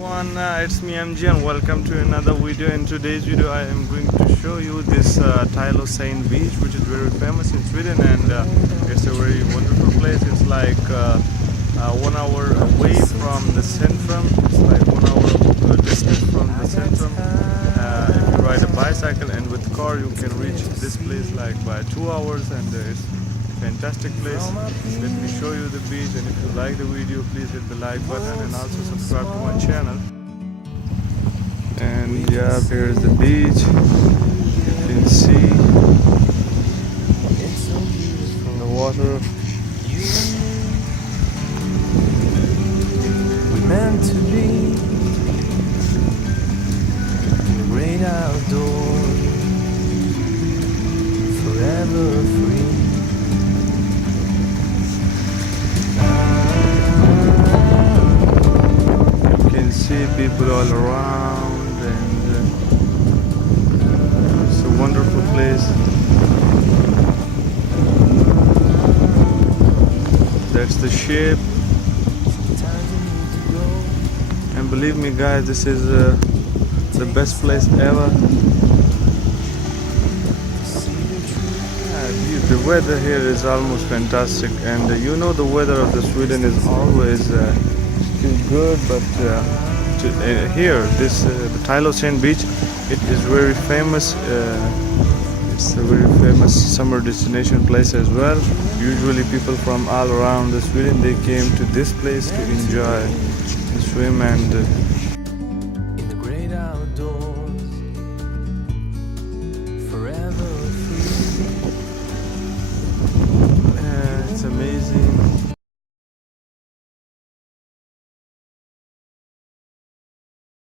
It's me MG and welcome to another video. In today's video I am going to show you this Tylosand beach, which is very famous in Sweden, and it's a very wonderful place. It's like 1 hour away from the centrum. It's like 1 hour distance from the centrum. If you ride a bicycle, and with car you can reach this place like by 2 hours, and it's fantastic place. Let me show you the beach, and if you like the video, please hit the like button and also subscribe to my channel. And yeah, here's the beach. You can see from the water. We're meant to be in the great outdoors, forever free. See people all around, and it's a wonderful place. That's the shape, and believe me guys, this is the best place ever. The weather here is almost fantastic, and you know the weather of the Sweden is always too good, but here, the Tylosand beach, it is very famous. It's a very famous summer destination place as well. Usually people from all around the Sweden, they came to this place to enjoy the swim and